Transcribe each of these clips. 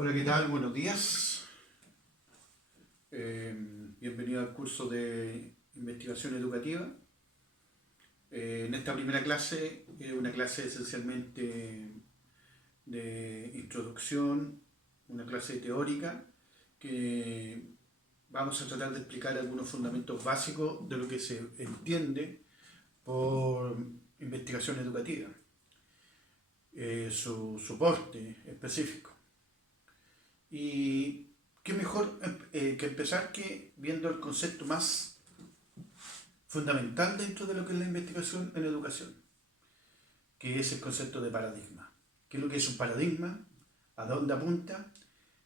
Hola, ¿qué tal? Buenos días. Bienvenido al curso de investigación educativa. En esta primera clase, una clase esencialmente de introducción, una clase teórica, que vamos a tratar de explicar algunos fundamentos básicos de lo que se entiende por investigación educativa, su soporte específico. Y qué mejor que empezar que viendo el concepto más fundamental dentro de lo que es la investigación en educación, que es el concepto de paradigma. ¿Qué es lo que es un paradigma? ¿A dónde apunta?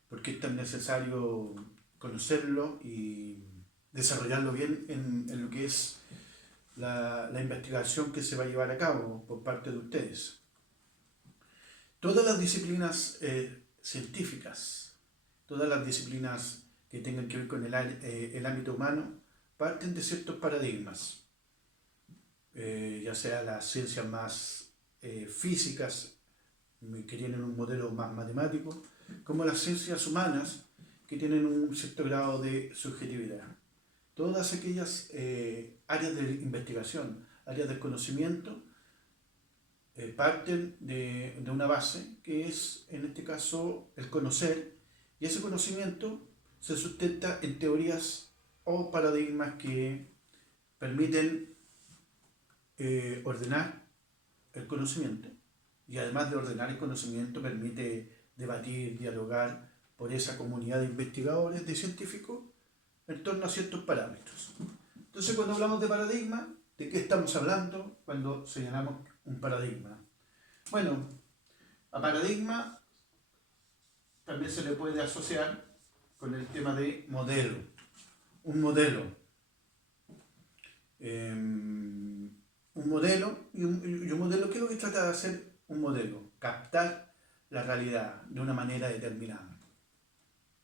¿Por qué es tan necesario conocerlo y desarrollarlo bien en lo que es la investigación que se va a llevar a cabo por parte de ustedes? Todas las disciplinas científicas, todas las disciplinas que tengan que ver con el ámbito humano, parten de ciertos paradigmas, ya sea las ciencias más físicas, que tienen un modelo más matemático, como las ciencias humanas, que tienen un cierto grado de subjetividad. Todas aquellas áreas de investigación, áreas del conocimiento, parten de una base que es, en este caso, el conocer, y ese conocimiento se sustenta en teorías o paradigmas que permiten ordenar el conocimiento, y además de ordenar el conocimiento permite debatir, dialogar por esa comunidad de investigadores, de científicos, en torno a ciertos parámetros. Entonces, cuando hablamos de paradigma, ¿de qué estamos hablando cuando señalamos un paradigma? Bueno, a paradigma también se le puede asociar con el tema de modelo. Un modelo. Un modelo, y un modelo, ¿qué es lo que trata de hacer un modelo? Captar la realidad de una manera determinada.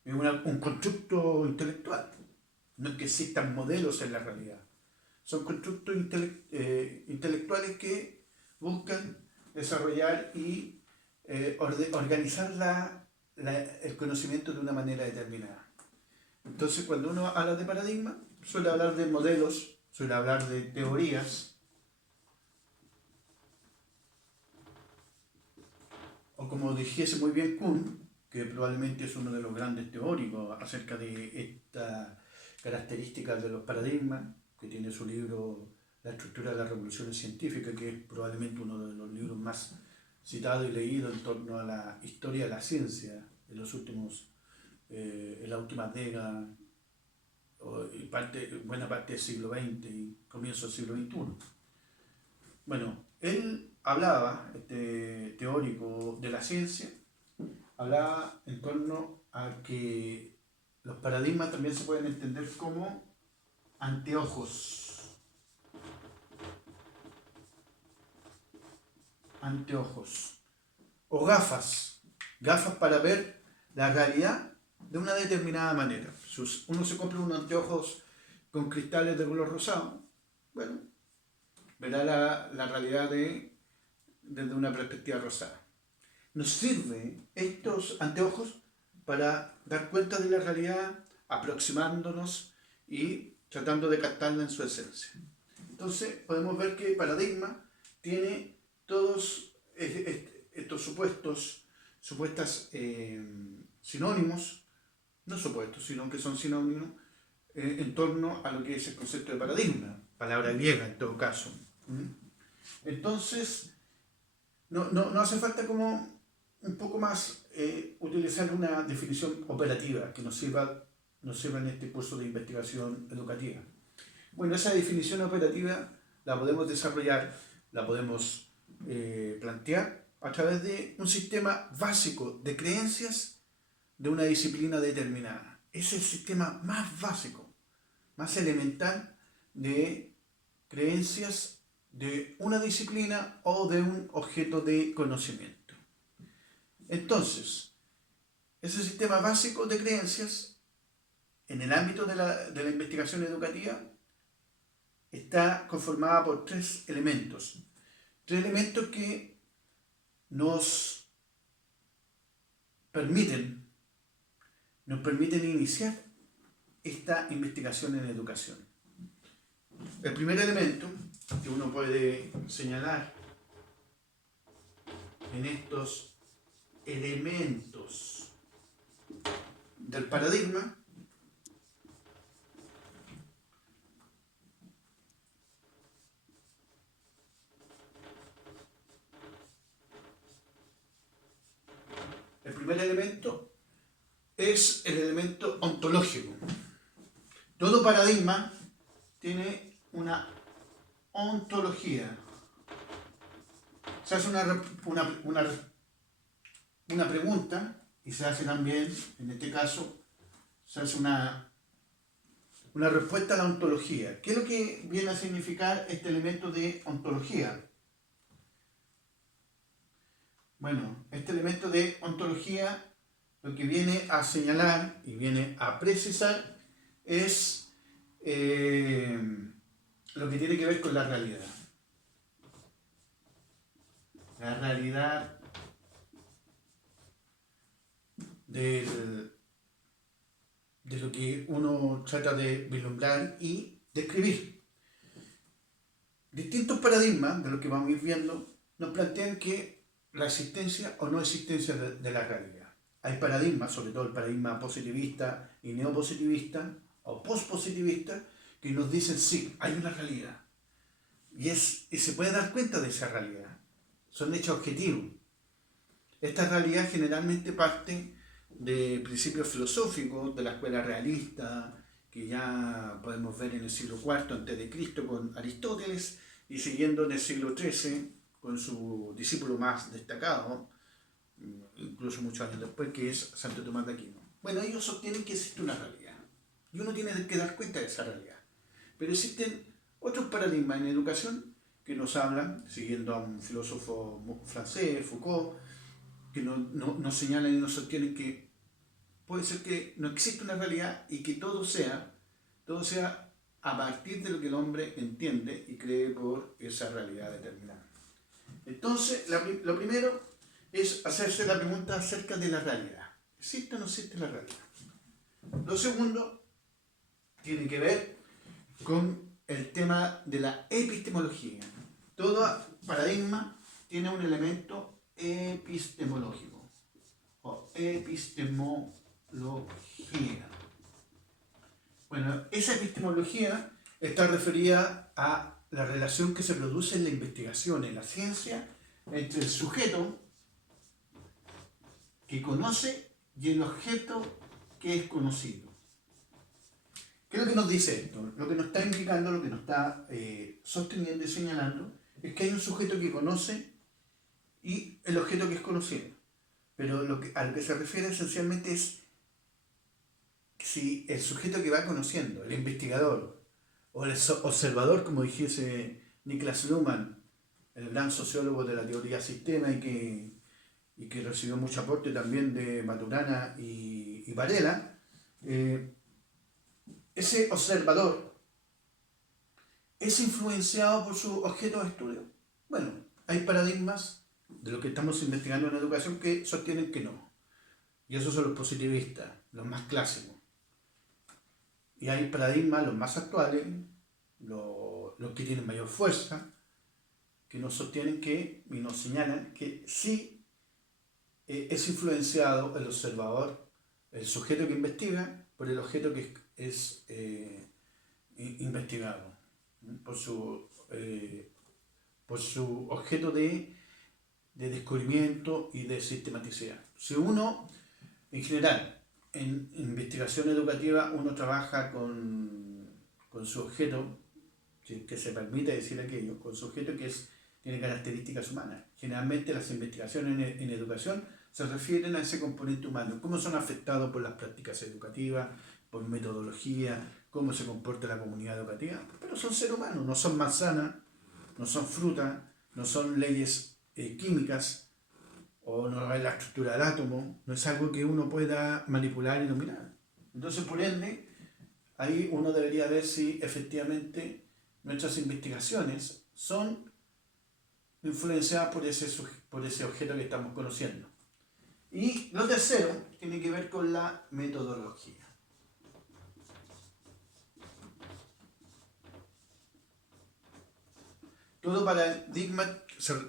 Es un constructo intelectual. No es que existan modelos en la realidad. Son constructos intelectuales que buscan desarrollar y organizar el conocimiento de una manera determinada. Entonces, cuando uno habla de paradigma, suele hablar de modelos, suele hablar de teorías, o como dijese muy bien Kuhn, que probablemente es uno de los grandes teóricos acerca de esta característica de los paradigmas, que tiene su libro La estructura de las revoluciones científicas, que es probablemente uno de los libros más citados y leídos en torno a la historia de la ciencia en los últimos, en las últimas décadas, buena parte del siglo XX y comienzo del siglo XXI. Bueno, él hablaba, este teórico de la ciencia, hablaba en torno a que los paradigmas también se pueden entender como anteojos. Anteojos. O gafas. Gafas para ver la realidad de una determinada manera. Uno se compra unos anteojos con cristales de color rosado. Bueno, verá la realidad desde una perspectiva rosada. Nos sirven estos anteojos para dar cuenta de la realidad, aproximándonos y tratando de captarla en su esencia. Entonces podemos ver que el paradigma tiene todos estos supuestas sinónimos, no supuestos, sino que son sinónimos en torno a lo que es el concepto de paradigma, palabra griega en todo caso. Entonces, no hace falta como un poco más utilizar una definición operativa que nos sirva en este curso de investigación educativa. Bueno, esa definición operativa la podemos desarrollar, la podemos plantear a través de un sistema básico de creencias de una disciplina determinada. Es el sistema más básico, más elemental de creencias de una disciplina o de un objeto de conocimiento. Entonces, ese sistema básico de creencias en el ámbito de la investigación educativa está conformada por tres elementos que nos permiten nos permiten iniciar esta investigación en educación. El primer elemento que uno puede señalar en estos elementos del paradigma es el elemento ontológico. Todo paradigma tiene una ontología. Se hace una pregunta y se hace también, en este caso, se hace una respuesta a la ontología. ¿Qué es lo que viene a significar este elemento de ontología? Bueno, este elemento de ontología lo que viene a señalar y viene a precisar es lo que tiene que ver con la realidad. La realidad de lo que uno trata de vislumbrar y describir. Distintos paradigmas de lo que vamos a ir viendo nos plantean que la existencia o no existencia de la realidad. Hay paradigmas, sobre todo el paradigma positivista y neopositivista o postpositivista, que nos dicen sí, hay una realidad y se puede dar cuenta de esa realidad. Son hechos objetivos. Esta realidad generalmente parte de principios filosóficos de la escuela realista, que ya podemos ver en el siglo IV a.C. con Aristóteles y siguiendo en el siglo XIII con su discípulo más destacado, incluso muchos años después, que es Santo Tomás de Aquino. Bueno, ellos sostienen que existe una realidad y uno tiene que dar cuenta de esa realidad. Pero existen otros paradigmas en educación que nos hablan, siguiendo a un filósofo francés, Foucault, que nos señalan y nos sostienen que puede ser que no existe una realidad y que todo sea a partir de lo que el hombre entiende y cree por esa realidad determinada. Entonces, lo primero es hacerse la pregunta acerca de la realidad. ¿Existe o no existe la realidad? Lo segundo tiene que ver con el tema de la epistemología. Todo paradigma tiene un elemento epistemológico o epistemología. Bueno, esa epistemología está referida a la relación que se produce en la investigación, en la ciencia, entre el sujeto que conoce y el objeto que es conocido. ¿Qué es lo que nos dice esto? Lo que nos está indicando, lo que nos está sosteniendo y señalando, es que hay un sujeto que conoce y el objeto que es conocido. Pero a lo que se refiere esencialmente es si el sujeto que va conociendo, el investigador o el observador, como dijese Niklas Luhmann, el gran sociólogo de la teoría sistema y que recibió mucho aporte también de Maturana y Varela, ese observador es influenciado por su objeto de estudio. Bueno, hay paradigmas de lo que estamos investigando en educación que sostienen que no. Y esos son los positivistas, los más clásicos. Y hay paradigmas, los más actuales, los que tienen mayor fuerza, que nos sostienen y nos señalan que sí es influenciado el observador, el sujeto que investiga, por el objeto que es investigado, por su objeto de descubrimiento y de sistematicidad. Si uno, en general, en investigación educativa, uno trabaja con su objeto, que se permite decir aquello, con su objeto que tiene características humanas. Generalmente las investigaciones en educación se refieren a ese componente humano, cómo son afectados por las prácticas educativas, por metodología, cómo se comporta la comunidad educativa, pero son seres humanos, no son manzanas, no son frutas, no son leyes químicas, o no es la estructura del átomo, no es algo que uno pueda manipular y dominar. Entonces, por ende, ahí uno debería ver si efectivamente nuestras investigaciones son influenciadas por ese objeto que estamos conociendo. Y lo tercero tiene que ver con la metodología. Todo paradigma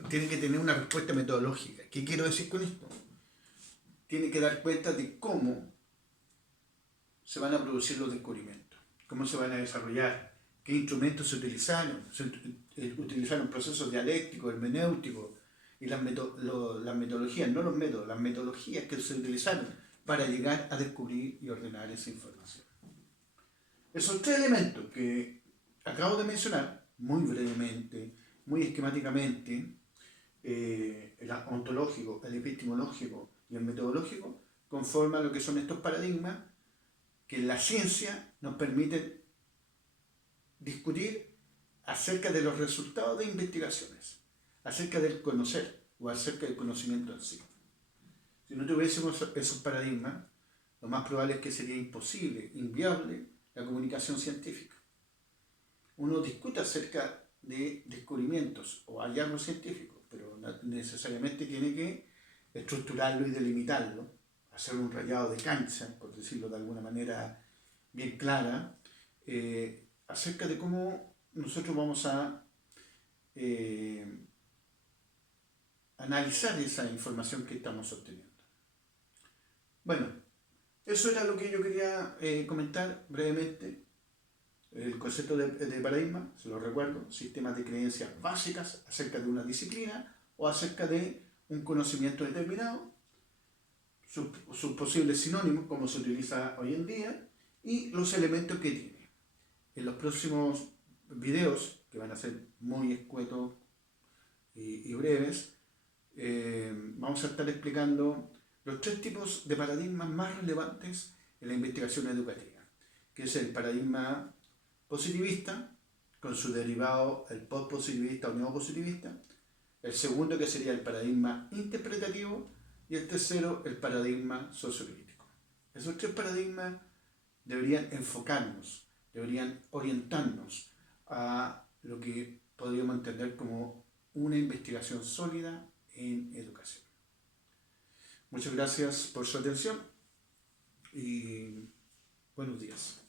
tiene que tener una respuesta metodológica. ¿Qué quiero decir con esto? Tiene que dar cuenta de cómo se van a producir los descubrimientos, cómo se van a desarrollar, qué instrumentos se utilizaron. Utilizaron procesos dialécticos, hermenéuticos y las metodologías, no los métodos, las metodologías que se utilizaron para llegar a descubrir y ordenar esa información. Esos tres elementos que acabo de mencionar, muy brevemente, muy esquemáticamente, el ontológico, el epistemológico y el metodológico, conforman lo que son estos paradigmas que en la ciencia nos permiten discutir acerca de los resultados de investigaciones, acerca del conocer o acerca del conocimiento en sí. Si no tuviésemos esos paradigmas, lo más probable es que sería imposible, inviable, la comunicación científica. Uno discute acerca de descubrimientos o hallazgos científicos, pero necesariamente tiene que estructurarlo y delimitarlo, hacer un rayado de cancha, por decirlo de alguna manera bien clara, acerca de cómo nosotros vamos a analizar esa información que estamos obteniendo. Bueno, eso era lo que yo quería comentar brevemente. El concepto de paradigma, se lo recuerdo, sistemas de creencias básicas acerca de una disciplina o acerca de un conocimiento determinado, sus posibles sinónimos, como se utiliza hoy en día, y los elementos que tiene. En los próximos videos, que van a ser muy escuetos y breves, vamos a estar explicando los tres tipos de paradigmas más relevantes en la investigación educativa, que es el paradigma positivista, con su derivado el postpositivista o neopositivista, el segundo que sería el paradigma interpretativo y el tercero el paradigma sociocrítico. Esos tres paradigmas deberían enfocarnos, deberían orientarnos a lo que podríamos entender como una investigación sólida en educación. Muchas gracias por su atención y buenos días.